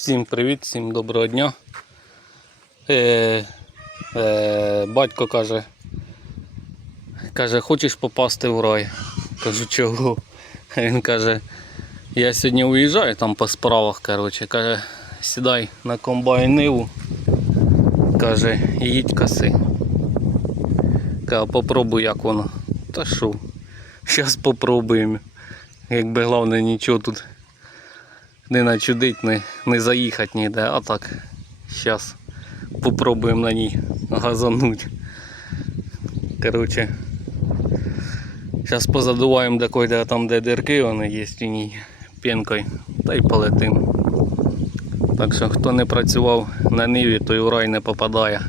Всім привіт, всім доброго дня. Е, е, батько каже, каже, хочеш попасти в рай? Кажу, чого? Він каже, я сьогодні уїжджаю там по справах, коротше, каже, сідай на комбайн Ниву, каже, їдь коси. Каже, попробуй як воно. Та що? Зараз попробуємо. Якби головне нічого тут не начудить, не, не заїхати ніде, а так, зараз попробуємо на ній газануть. Коротше, зараз позадуваємо де койде там, де дирки вони є в ній пінкою, та й полетим. Так що хто не працював на ниві, той в рай не попадає.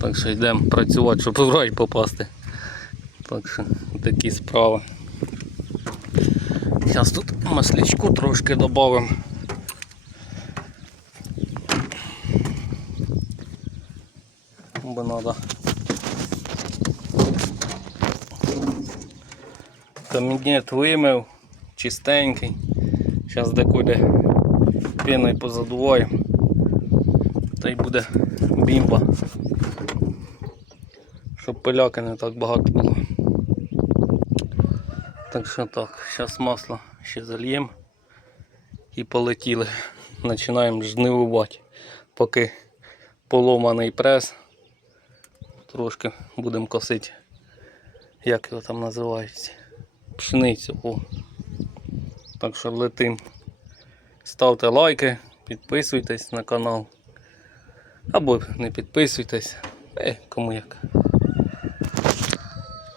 Так що йдемо працювати, щоб в рай попасти. Так що такі справи. Зараз тут маслячку трошки додамо. Бо надо. Камінет вимив, чистенький. Зараз декуди піною позадуваємо. Та й буде бімба. Щоб пиляки не так багато було. Так що так, зараз масло ще зальємо і полетіли. Починаємо жнивувати. Поки поломаний прес. Трошки будемо косити. Як його там називається? Пшеницю. О. Так що летим. Ставте лайки, підписуйтесь на канал. Або не підписуйтесь. Е, кому як.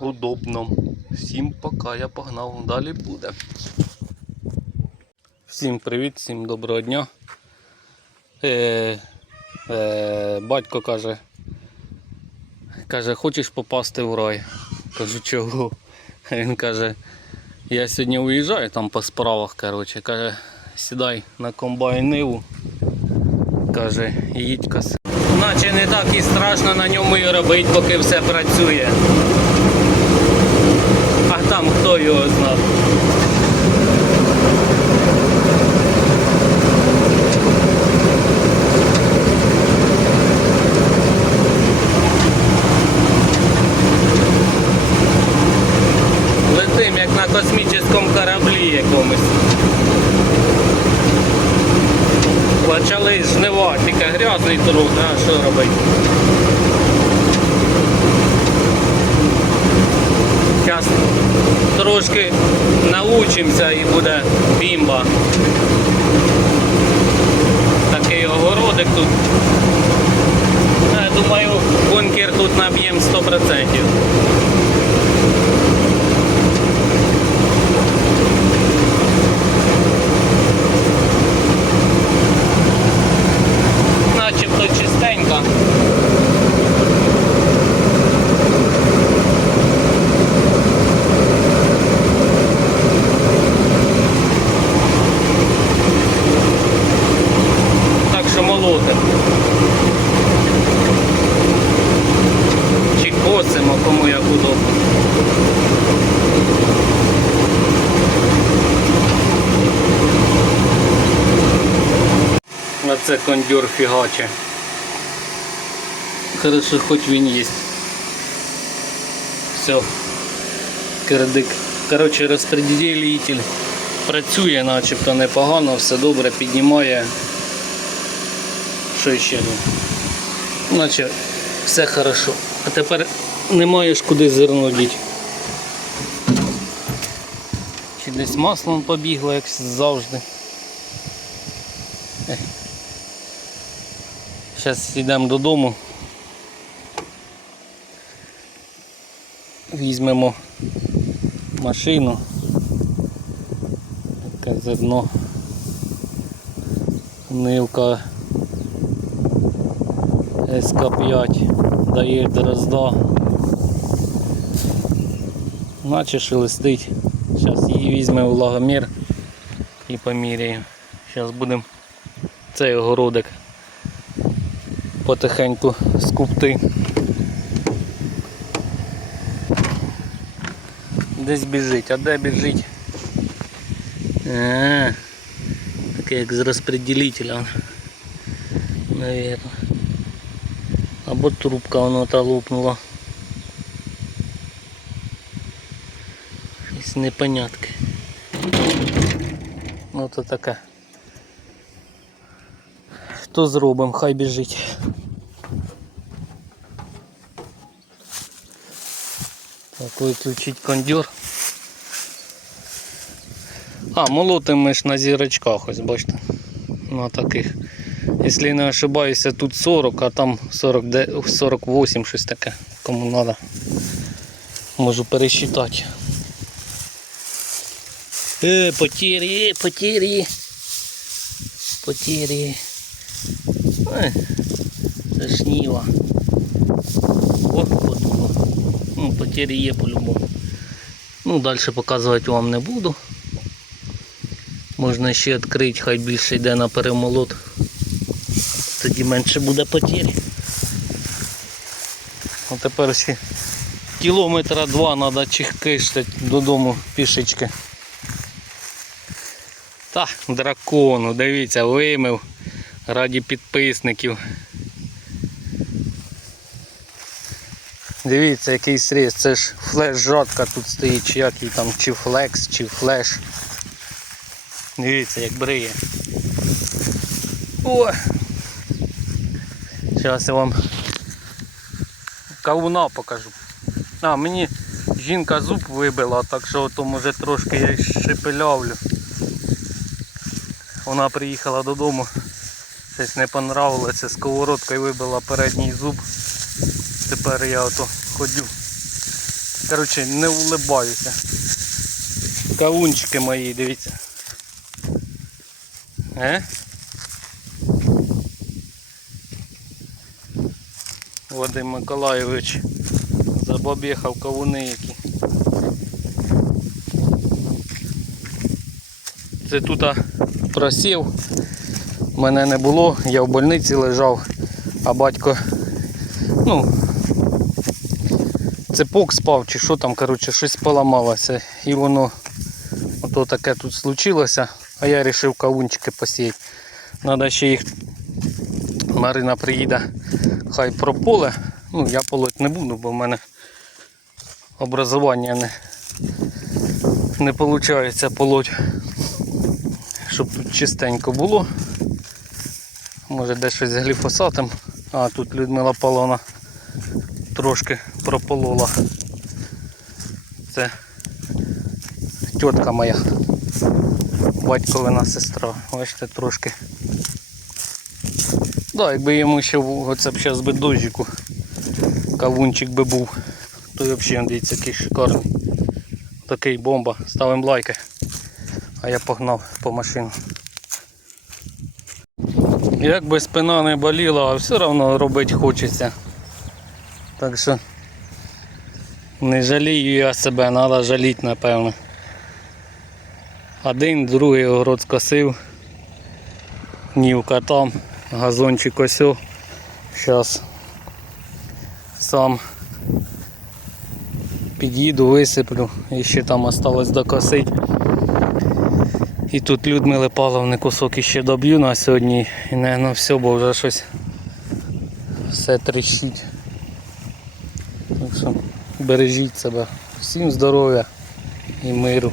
Удобно. Всім пока, я погнав, далі буде. Всім привіт, всім доброго дня. Е, е, батько каже, каже, хочеш попасти в рай? Кажу, чого? Він каже, я сьогодні уїжджаю там по справах, коротше, каже, сідай на комбайн Ниву, каже, їдь коси. Наче не так і страшно на ньому і робити, поки все працює. Там хто його знав. Летим як на космічному кораблі якомусь. Почали жнива, тільки грязний труд, а що робити? Зараз трошки научимося і буде бімба. Такий огородик тут. Я думаю, бункер тут наб'ємо 100%. Начебто чистенько. Так що молотим. Чи косимо, кому як удобно. А це кондюр фігаче. Хорошо, хоч він є. Все. Кирдик. Коротше, розпределитель працює начебто непогано, все добре піднімає. Що ще? ну? Наче все хорошо. А тепер не маєш куди зерно діти. Чи десь маслом побігло, як завжди. Зараз йдемо додому. Візьмемо машину. Таке зерно. Нивка СК5 дає дрозда. Наче шелестить. Зараз її візьмемо в лагомір і поміряємо. Зараз будемо цей огородик потихеньку скупти. Десь біжить, а де біжить? А, такий таке як з розпреділителя. Наверно. Або трубка воно та лопнула. Щось непонятки. Ну то таке. Що зробимо, хай біжить. Так, виключить кондьор. А, молотим ми ж на зірочках, ось бачите. На таких. Якщо не ошибаюся, тут 40, а там 40, 48 щось таке. Кому треба. Можу пересчитати. Е, потірі, потірі. Потірі. Е, це ж ніва. О, подумав. Ну, потері є по-любому. Ну, далі показувати вам не буду. Можна ще відкрити, хай більше йде на перемолот. Тоді менше буде потері. А тепер ще кілометра два треба чихкиштати додому пішечки. Та, дракону, дивіться, вимив раді підписників. Дивіться, який сріз, це ж флеш жатка тут стоїть, чи який там, чи флекс, чи флеш. Дивіться, як бриє. О! Зараз я вам кавуна покажу. А, мені жінка зуб вибила, так що то може трошки я шепелявлю. Вона приїхала додому, щось не понравилося, сковородкою вибила передній зуб. Тепер я ото ходю. Коротше, не улибаюся. Кавунчики мої, дивіться. Е? Вадим Миколайович забабіхав кавуни які. Це тут просів. Мене не було, я в больниці лежав, а батько, ну, цепок спав чи що там, коротше, щось поламалося. І воно ото таке тут случилося, а я вирішив кавунчики посіяти. Треба ще їх Марина приїде, хай прополе. Ну, я полоть не буду, бо в мене образування не, не виходить полоть. Щоб тут чистенько було. Може десь щось з гліфосатом. А тут Людмила Павловна трошки прополола. Це тітка моя, батьковина сестра. Бачите, трошки. Да, якби йому ще оце б зараз би дощику кавунчик би був, то взагалі дивіться, який шикарний. Такий бомба. Ставимо лайки. А я погнав по машину. Як би спина не боліла, а все одно робити хочеться. Так що не жалію я себе, треба жаліти, напевно. Один, другий огород скосив. Нівка там, газончик ось. Зараз сам під'їду, висиплю і ще там осталось докосити. І тут Людмили Павловни кусок іще доб'ю на сьогодні і не все, бо вже щось все тріщить. Бережіть себе. Всім здоров'я і миру.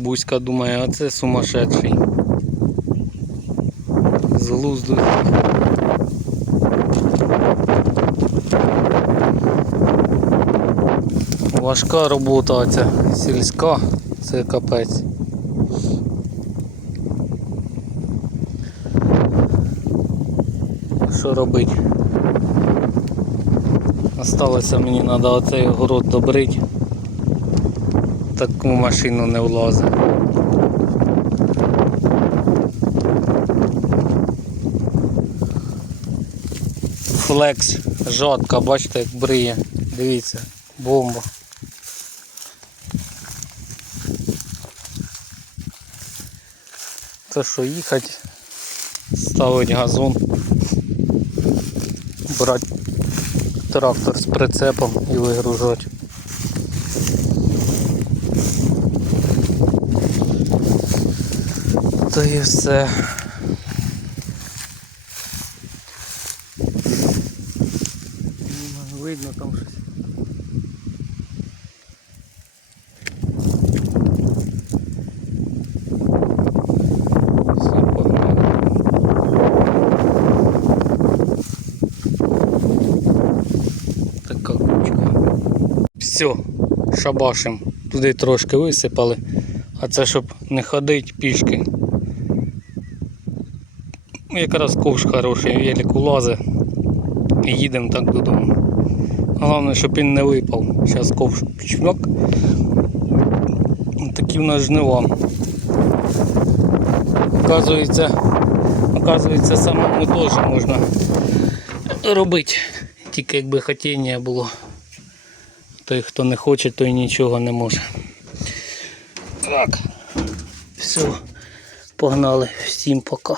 Буська думає, а це сумасшедший. З глузду. Важка робота оця сільська, це капець. Що робити? Осталося мені треба оцей город добрити. Таку машину не влазить. Флекс, жатка, бачите, як бриє. Дивіться, бомба. Це що їхати, ставити газон, брати трактор з прицепом і вигружати. То і все. Видно там щось. Така кучка. Все, шабашим. Туди трошки висипали, а це щоб не ходити пішки. Ну, Якраз ковш хороший, велик улазить. І їдемо так додому. Головне, щоб він не випав. Зараз ковш чмок. Такі в нас жнива. Оказується, оказується, самому теж можна робити. Тільки якби хотіння було. Той, хто не хоче, той нічого не може. Так. Все, погнали. Всім пока.